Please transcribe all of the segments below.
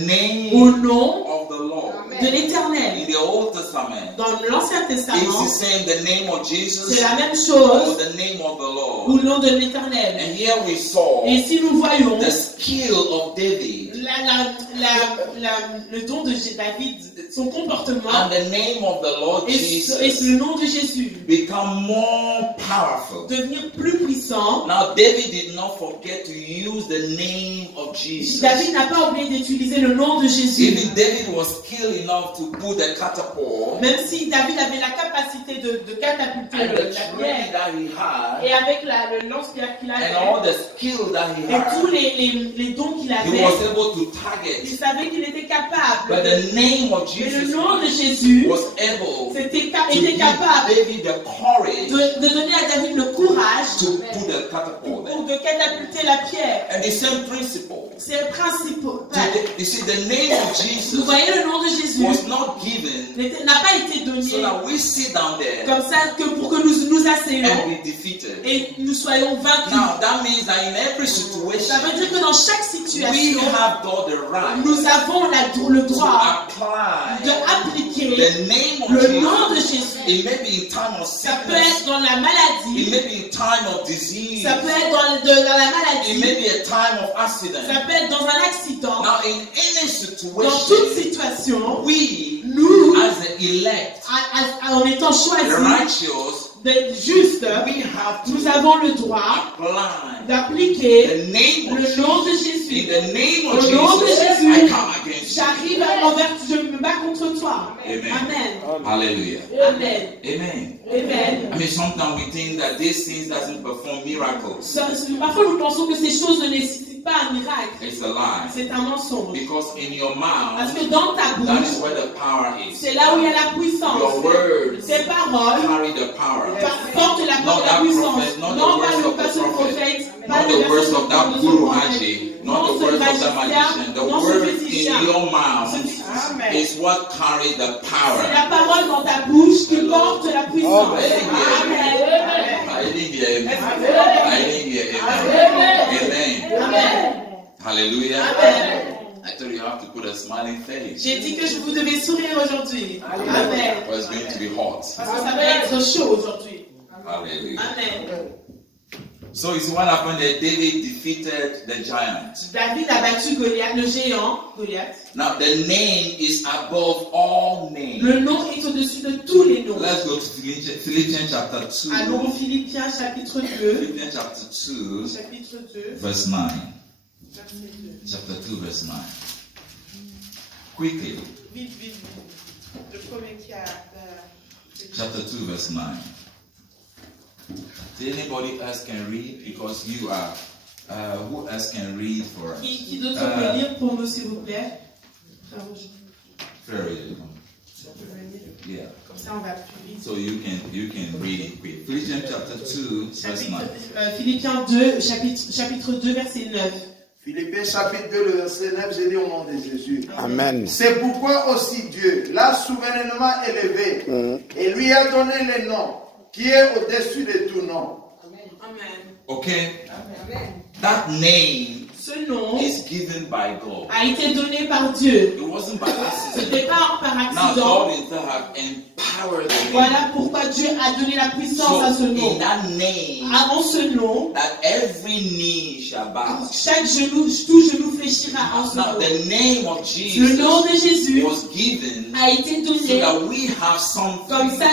name au nom of the Lord. de l'Éternel. In the Old Testament, Dans l'Ancien is Testament, he saying the name of Jesus c'est la même or chose the name of the au Lord? nom de l'Éternel. And here we saw Et si nous voyons the skill of David le don de David, son comportement and the name of the Lord et Jesus le nom de Jésus become more powerful. devenir plus puissant. Now David did not forget to use the name of Jesus. David n'a pas oublié d'utiliser le nom de Jésus. Even David was skilled enough to put the catapult Même si David avait la capacité de catapulter and the la training pierre, that he had et avec le lance-pierre qu'il and avait, all the skills that he et tous had, les dons qu'il he avait, was able to il target. savait qu'il était capable. But the name of Mais le Jesus nom de Jésus was able était to give capable David the courage de donner à David le courage to put the catapult there. pour de catapulter la pierre. And the same principle. C'est le principe. You see, the name of Vous Jesus voyez, le nom de Jésus was not given n'a pas été donné so that we sit down there comme ça pour que nous nous asseyions and be defeated. et nous soyons vaincus. Now that means that in every Ça situation veut dire que dans chaque we situation, have got the right nous avons le to droit apply d'appliquer the name of le nom de Jesus. Jésus. It may be in time of Ça peut sickness. être dans la It maladie, may be in time of disease. ça peut être dans la It may maladie, be a time of accident. ça peut être dans un accident. Now, in any Dans toute situation, situation, we, nous, as the elect, en étant the choisis righteous, d'être justes, we have nous to avons le droit apply d'appliquer the name of le nom de Jesus. Jésus. In the name Au of nom de Jesus, Jésus, I come against you. j'arrive envers, je me bats contre toi. Amen. Amen. Hallelujah. Amen. Amen. Amen. I mean, sometimes we think that these things doesn't perform miracles. Parfois, nous pensons que ces choses ne nécessitent pas un miracle. It's a lie. C'est un mensonge. Because in your Parce mouth, que dans ta that is bouche, where the power is. c'est là où il y a la puissance. Your words Tes paroles carry the power. portent la puissance. Not Non the pas words le of the pasteur prophet, prophète, not the words of that guru magic, not the ce words of that magicien, magician. The non ce words in physicien. your mouth Amen. is what carries the C'est power. la parole dans ta bouche qui porte la puissance. Amen. Amen. I didn't hear amen. I didn't hear amen. Amen. Amen. Hallelujah. Amen. I told you you have to put a smiling face. J'ai dit que vous devez sourire aujourd'hui. Amen. Or it's going to be hot. Parce que ça va être chaud aujourd'hui. Hallelujah. Amen. So you see what happened there? David defeated the giant. David a battu Goliath, le géant Goliath. Now the name is above all names. Le nom est au-dessus de tous les noms. Let's go to Philippians chapter 2. Allons Philippiens chapitre 2. Philippians chapter 2, Chapitre 2. verse 9. Verset 2. Chapter 2, verse 9. Quickly. Vite, vite, vite. Le premier qui a... Chapter 2, verse 9. Did anybody else can read? Because you are. Who else can read for us? Qui d'autre peut lire pour nous, s'il vous plaît? Very. Yeah. Comme ça, on va plus vite. So you can read it quick. Philippians chapter 2, verse 9. Philippiens 2, chapitre 2, verset 9. Philippiens chapitre 2, le verset 9, j'ai dit au nom de Jésus. Amen. C'est pourquoi aussi Dieu l'a souverainement élevé et lui a donné le nom qui est au-dessus de tout nom. Amen. Okay? Amen. That name Ce nom is given by God. a été donné par Dieu. It wasn't by Ce accident. n'était pas par Now accident. God is have empowered the name. Voilà pourquoi Dieu a donné la puissance à ce So nom. in that name, Avant ce nom, that every knee shall bow. chaque genou, tout genou fléchira en ce Now nom. the name of Le nom de Jesus Jésus was given a été so donné that we have something comme ça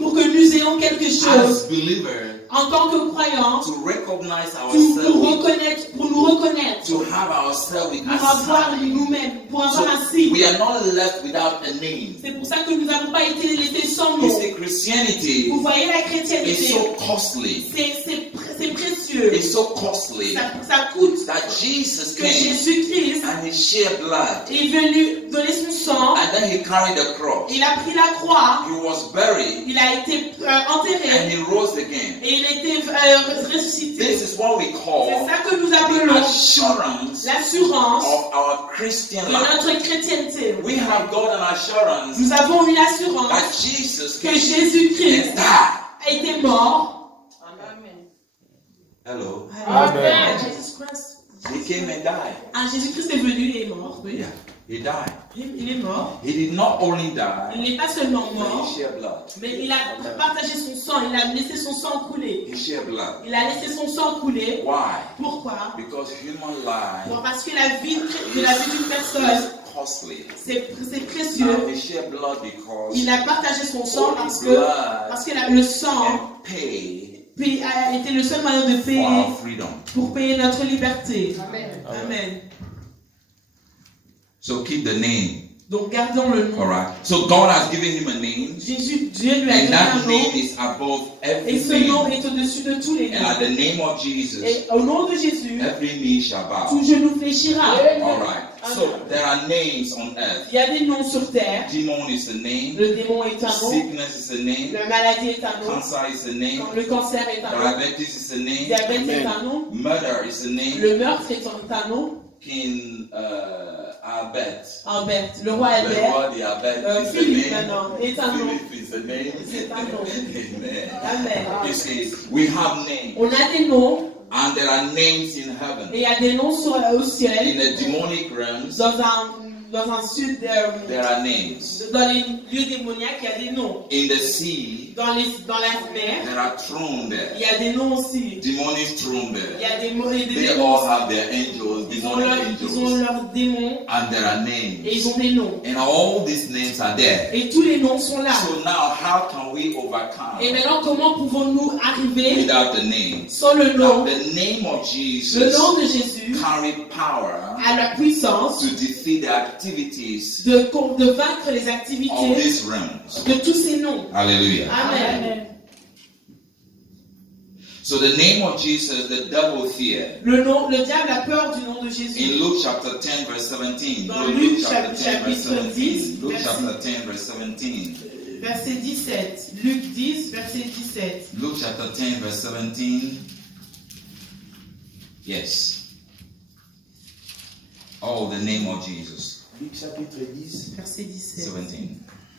pour que nous ayons quelque chose as believers en tant que croyants to recognize pour ourselves, nous reconnaître, to have ourselves with pour avoir a sign. nous-mêmes, pour So avoir un signe. we are not left without a name. C'est pour ça que nous n'avons pas été laissés sans nom. You see, Christianity Vous voyez la is chrétienté, so costly. c'est précieux. It's so costly Ça coûte that Jesus que came Jésus-Christ and he shed blood est venu donner son sang. and then he carried the cross. Il a pris la croix. He was buried Il a été and enterré. he rose again. Et il était ressuscité. This is what we C'est call ça que nous the appelons assurance l'assurance of our Christian de life. notre chrétienté. We have got an assurance Nous avons une assurance that Jesus que came Jésus-Christ and died. a été mort. Hello. Amen. Jesus Christ. He came and died. Ah, Jésus-Christ est venu et est mort. Oui. Yeah. He died. Il est mort. He did not only die, Il n'est pas seulement but mort, he shed blood. mais il a partagé son sang. Il a laissé son sang couler. He shed blood. Il a laissé son sang couler. Why? Pourquoi? Because human life Bon, parce que la vie d'une personne, is costly. c'est And précieux. he shed blood because Il a partagé son sang parce que le and sang paid a été le seul moyen de for payer our freedom. pour payer notre liberté. Amen. So keep the name. Donc gardons le nom. Alright. So God has given him a name. Dieu lui a And donné that un name nom. is above Et ce every nom name. est au-dessus de tous les And at noms. the name of Jesus, Et au nom de Jésus, every knee shall bow. tout genou fléchira. Alright. So there are names on earth. Il y a des noms sur terre. Demon is a name. Le démon est un nom. Sickness is a name. La maladie est un nom. Cancer is a name. Le cancer est un nom. Diabetes is a Le name. diabète est un nom. Murder is a name. Le meurtre est un nom. King Albert. Albert, le roi The Albert. roi de Albert is a Philippe name. maintenant est un nom. Philip is a name. C'est un nom. Amen. Amen. You see, we have names. On a des noms And there are names in et heaven. il y a des noms au ciel. In the demonic realms, Dans un sud, there are names. dans les lieux démoniaques, il y a des noms. In the sea, Dans la mer, there are thrones il there. y a des noms aussi. Demonic thrones Il y there. a des mots et des They démons. all have their angels, Ils ont demonic angels. leurs démons And there are et ils names. ont des noms. And all these names are there. Et tous les noms sont là. So now, how can we Et overcome maintenant, comment pouvons-nous arriver without the name? sans le Now, nom? the name of Le Jesus nom de Jésus carry power a la puissance to defeat the activities de vaincre les of activités these realms. de tous ces noms. Hallelujah. Amen. So the name of Jesus, the devil feared. Le diable a peur du nom de Jésus. In Luke chapter 10 verse 17. Dans Luke Luc chapter 10 verse chapitre 10, 17. Luke verset- chapter 10 verse 17. Verset 17. Luc 10, verset 17. Luke chapter 10 verse 17. Yes. Oh, the name of Jesus. Luc chapitre 10, Verset 17. 17.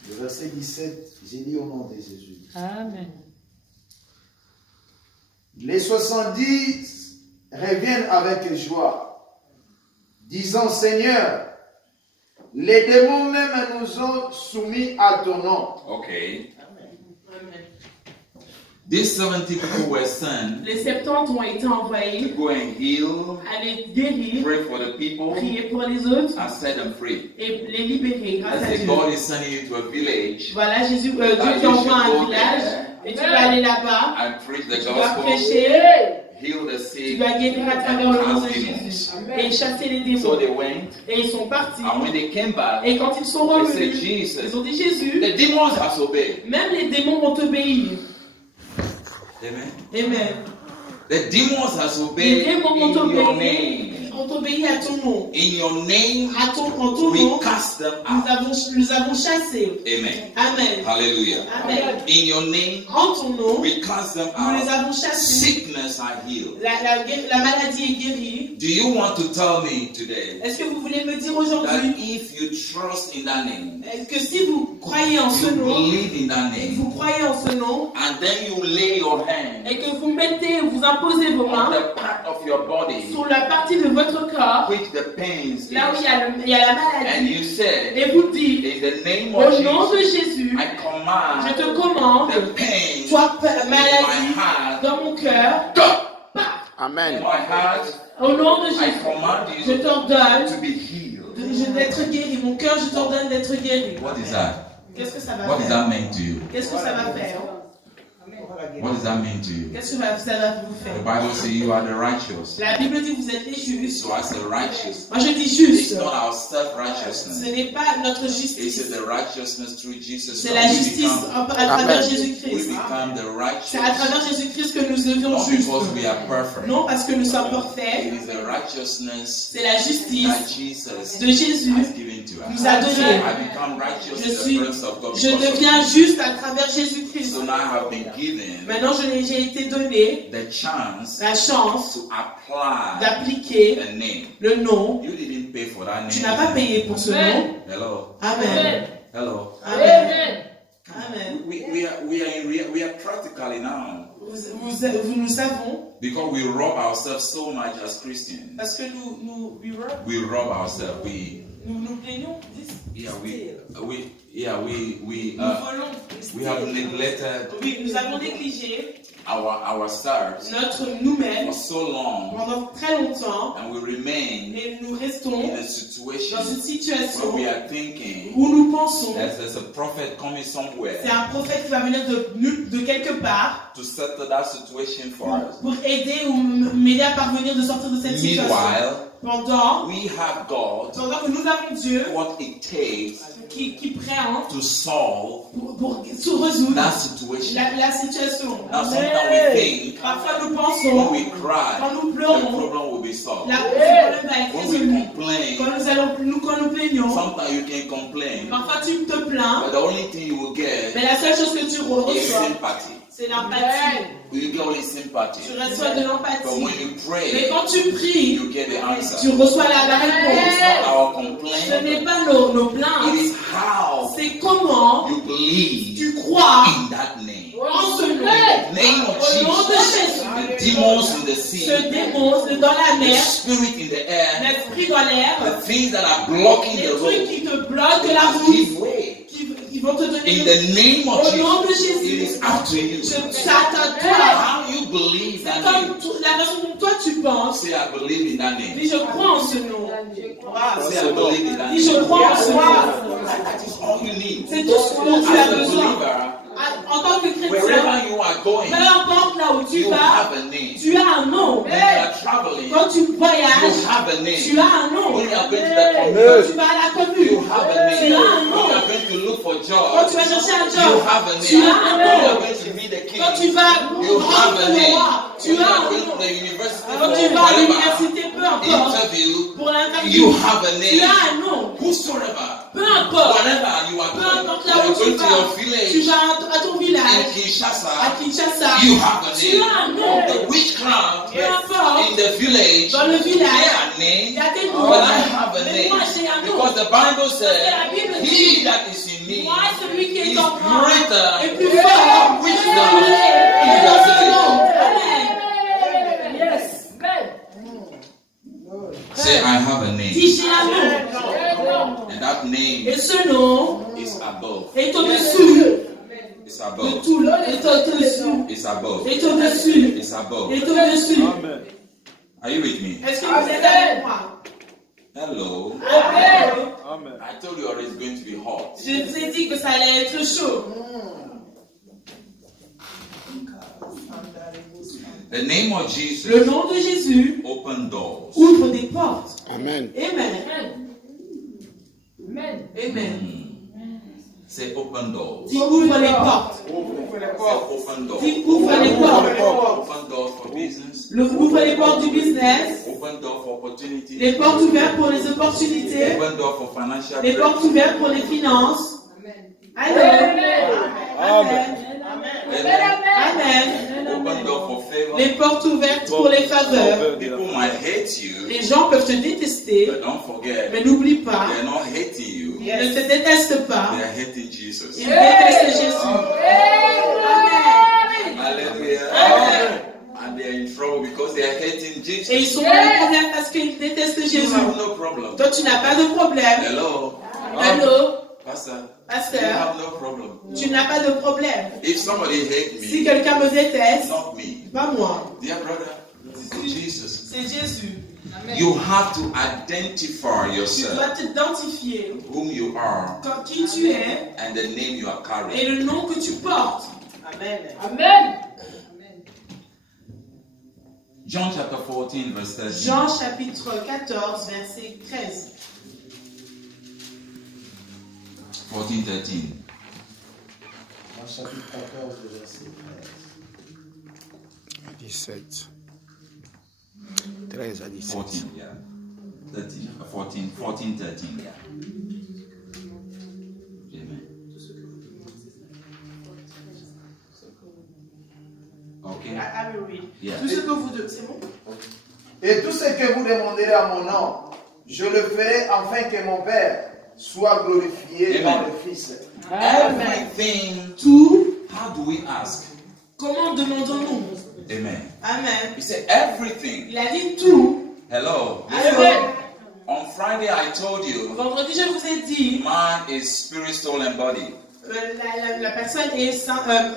le verset 17, j'ai dit au nom de Jésus. Amen. Les 70 reviennent avec joie, disant, Seigneur, les démons même nous ont soumis à ton nom. Okay. Amen. These 70 people were sent Les 70 ont été to envoyés go and heal, à les guérir, pray for the people, prier pour les autres and set them free. et les libérer I grâce à said, Dieu. God is sending you to a village Voilà, Dieu you t'envoie à should un go village there et tu vas aller là-bas, and preach the tu vas gospel, prêcher, heal the tu sick, vas guérir à travers le nom de cast Jésus demons. et chasser les So démons. they went, Et ils sont partis. and when they came back, Et quand ils sont they said, revenus, Jesus, ils ont dit Jésus, the demons has obeyed. même les démons ont obéi. Amen. Amen. The demons has Les obeyed démons in ont your obéi. name. Ont obéi à ton nom. In your name, En ton we nom, cast them nous out. avons chassé. Amen. Amen. Hallelujah. Amen. In your name, En ton nom, we cast them nous les out. avons chassés. Sickness are healed. La maladie est guérie. Do you want to tell me today Est-ce que vous voulez me dire that aujourd'hui if you trust in that name, que si vous croyez en ce you nom, believe in that et que name, vous croyez en ce nom, and then you lay your hand et que vous mettez, vous imposez vos on mains the part of your body sur la partie de votre corps, which the pains là où is, il y a la and maladie, you said, et vous dites, in the name au of nom de Jesus, Jésus, I je command te commande, the pain toi in my maladie heart, dans mon cœur, go! In Amen. my heart, au nom de I Jésus, command je you t'ordonne to be healed. d'être guéri. Mon cœur, je t'ordonne d'être guéri. What is that? Qu'est-ce que ça va What does faire? that mean to you? Qu'est-ce que ça va faire? What does that mean to you? Qu'est-ce que ça va vous The faire? Bible says you are the righteous. La Bible dit que vous êtes les justes. So as the righteous, Moi je dis it's juste. not our Ce self-righteousness. n'est pas notre It's justice. the righteousness through Jesus. C'est la justice à travers Amen. We Jésus-Christ. become the C'est à travers righteous. Jésus-Christ que nous devions Not justes. because we are perfect. Non parce que nous sommes It parfaits. is the righteousness C'est la justice that Jesus de Jésus has given to us. nous a donné. I become righteous Je in the suis- presence of God Je because of deviens Jesus. juste à travers Jésus-Christ. So now I have been given Maintenant j'ai été donné the chance la chance to apply d'appliquer the name. le nom. You didn't pay for that Tu name. n'as pas payé pour ce nom. Hello. Amen. Hello. Amen. Amen. We are practically now Nous savons because we rob ourselves so much as Christians. parce que nous We rob ourselves. Nous nous plaignons. Yeah, we have neglected Oui, nous avons négligé ourselves nous-mêmes for so long, pendant très longtemps and we remain et nous restons in a situation dans une where situation we are thinking où nous pensons that there's a prophet coming somewhere c'est un prophète qui va venir de quelque part to settle that situation for us. pour aider ou m'aider à parvenir de sortir de cette situation. Meanwhile, Pendant we have God, que nous avons Dieu what it takes qui préhende to solve pour résoudre that situation. la situation. Now, sometimes we think Parfois nous when pensons, we cry, quand nous the pleurons, problem will be solved. le problème va être When we résolu. complain, Quand nous plaignons, sometimes you can complain, parfois tu te plains, but the only thing you will get mais la seule chose que tu is reçois, sympathy. c'est l'empathie. You get only sympathy. Tu reçois de But l'empathie. when you Mais pray, quand tu pries, you get the answer. tu reçois la It is réponse. not our Ce complaint. n'est pas nos It plaintes, is how c'est comment you believe tu crois in that name. en ce nom. Name of Au nom de Jesus. Jésus, The demons in the sea, ce démon dans la the mer, spirit in the air, l'esprit dans l'air, the things that are blocking les the trucs road, qui te bloquent they la must route, give way. qui vont te donner In the name of au nom de Jesus, Jésus. it is up to you. C'est à toi. How you believe C'est that comme name. la façon dont toi tu penses. Say, I believe in that name. Dis je crois en ce nom. Say, I believe in that Dis je name. crois en ce nom. That is all you need. C'est tout ce dont tu as As a besoin. believer, En tant que chrétien, wherever you are going, peu importe là où tu you vas, have a name. tu as un nom. When you are traveling, Quand tu you voyages, have a tu name. as un nom. When you are going to the Quand community, tu vas à la you commune, have a name. tu as un When you nom. are going to look for Quand job, tu vas chercher un you job, have a tu name. as un When you are nom. going to meet the king, Quand tu vas you have rendre a le name. roi, tu When you as are un going to nom. the university Quand tu for vas à whatever l'université, peu importe, interview, pour l'interview, you have a tu name. as un nom. Whosoever, Peu importe, whatever you are peu going, importe you là où are tu going to your vas, tu village vas à ton in village, à Kinshasa, Kinshasa, you have a tu name. as un nom. The witchcraft Peu importe, in the village, dans le they village, are il named, y a des noms. but I have a Mais name. moi j'ai un nom. Because the Bible Parce que la Bible said, dit, he that is in me moi celui qui est is en moi greater est plus fort which que thou celui qui est dans ce nom. Amen. Say, I have a name. Dis j'ai un nom. And that name Et ce nom is above. est au-dessus It's de above. tout. Est au-dessus. It's above. Est au-dessus. It's above. Est au-dessus. Are you with me? Est-ce que vous êtes avec moi? Hello. Amen. I told you already it's going to be hot. Je vous ai dit que ça allait être chaud. The name of Jesus Le nom de Jésus open doors. ouvre des portes. Amen. Amen. Amen. Say open doors. Dis ouvre les portes. Say open doors. Dis ouvre les portes. Open doors for business. Ouvre les portes du business. Open doors for opportunity. Les portes ouvertes pour les opportunités. Open doors for financial Les portes breakthrough. ouvertes pour les finances. Amen. Amen. Amen. Open door for favor. Les portes ouvertes pour les faveurs. People might hate you, Les gens peuvent te détester, but don't forget, mais n'oublie pas, they're not hating you. ils ne te détestent pas, They are hating Jesus. ils détestent Jésus. Amen. Hallelujah. Amen. And they are in trouble because they are hating Et Jesus. ils sont dans le problème parce qu'ils détestent You Jésus. have no problem. Toi, tu n'as pas de problème. Hello, Allô, Pastor. You pasteur, have no problem. tu n'as pas de problème. If somebody hate Si me, quelqu'un me déteste, not me. pas moi, Dear brother, it's Jesus. c'est Jésus. You have to identify Tu yourself, dois t'identifier whom you are, comme qui tu es and the name you are et carrying. le nom que tu portes. John chapter 14, verse 13. Jean chapitre 14, verset 13. 14, 13. Dans chapitre 14, verset 17. 13 à 17. 14, yeah. 13, 14, 13, yeah. Amen. Okay. I will read. Yeah. Tout ce que vous devez, c'est bon? Et tout ce que vous demanderez à mon nom, je le ferai afin que mon Père soit glorifié Amen. dans le Fils. Everything, Tout, how do we ask? comment demandons-nous? Amen. Amen. He said everything. Il a dit tout. Hello. Amen. On Friday, I told you, Vendredi, je vous ai dit, man is spirit, soul, and body. la personne est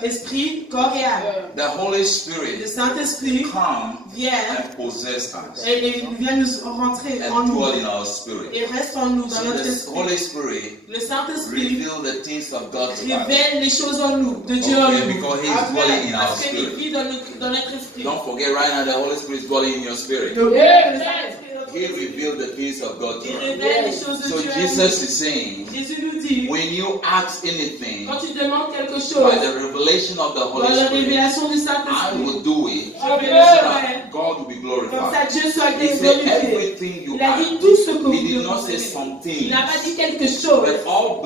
esprit, corps et âme. The Holy Le Spirit Saint-Esprit come vient and possess us et il vient nous rentrer en and nous. dwell in our spirit. Et reste en nous, dans So notre the esprit. Holy Spirit Le Saint-Esprit reveal the things of God to us. révèle les choses en nous, de Dieu en Okay, nous. because He is dwelling in our Parce qu'il spirit. vit dans notre esprit. Don't forget, right now, the Holy Spirit is dwelling in your spirit. Le Saint-Esprit, He revealed the things of God to il us. révèle les choses de So Dieu en Jesus is saying, nous. Jésus nous dit, when you ask anything quand tu demandes quelque by chose, the revelation of the dans Holy la Spirit, révélation du I Saint-Esprit, will do it je vais so le faire. that God will be Comme glorified. ça, Dieu soit He said glorifié. everything you Il a dit ask. tout ce que He vous did not say demandez. something, Il n'a pas dit quelque chose. but all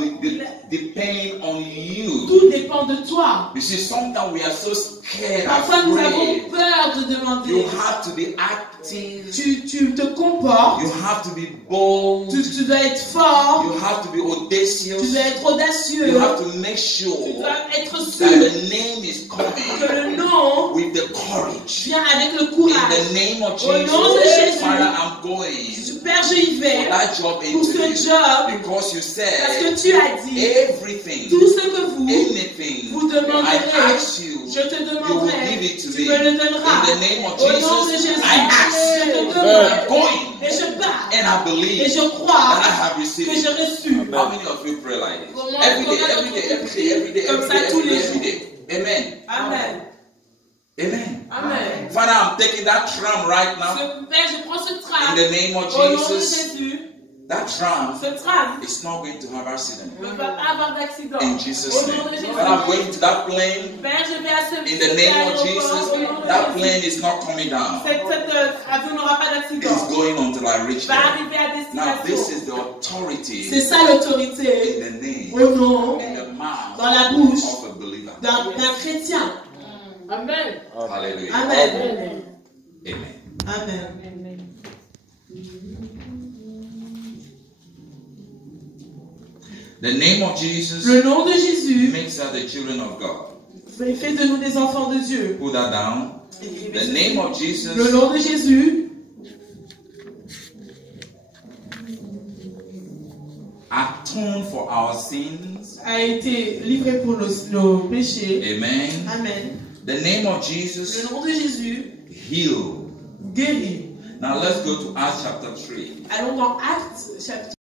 depend on you. Tout dépend de toi. You see, sometimes we are so scared, Parfois, nous avons afraid. peur de demander. You have to be active. Tu te comportes. You have to be bold. Tu dois être fort. You have to be Tu audacious. dois être audacieux. You have to make Tu sure dois être that sûr the name is que coming le nom with the courage. vient avec le In courage. the name of Au nom de Jesus, Jésus. Father, I'm going Père, j'y for vais that job pour ce interview job because you parce said que tu as dit everything, tout ce que vous anything demanderez. I ask you, Je te you will demanderai. give it to Tu me. me le donneras. In the name of Au nom de Jesus, Jésus, I ask. je te I'm demande. going Et je pars. and I believe Et je that crois I have que received j'ai it. reçu. How many of you pray like this? Comment- Every day, comment every day, est-ce every que day, every day, comme every ça day, tous every les day, every jours. day. Amen. Amen. Amen. Amen. Father, I'm taking that tram right now. Père, je prends ce In tram. the name of Au nom de Jesus, Jésus, that tram ce tram is not going to have accident. ne va pas avoir d'accident. In Jesus' Au nom name. de Jésus. When I'm going to that plane, Père, je vais à ce in the name of Jesus, au nom de that Jésus. plane is not coming down. Cet avion n'aura pas d'accident. It's going until I reach Va there. arriver à Now, this destination. is the authority C'est ça l'autorité in the name, au nom, in the mouth dans la bouche of a believer. d'un chrétien. Amen. Hallelujah. Amen. Amen. Amen. The name of Jesus Le nom de Jésus makes us the children of God. fait de nous des enfants de Dieu. Put that down. The name of Le Jesus nom de Jésus atoned for our sins. a été livré pour nos péchés. Amen. Amen. The name of Le Jesus nom de Jésus healed. guérit. Now let's go to Acts chapter 3. Allons dans Actes chapitre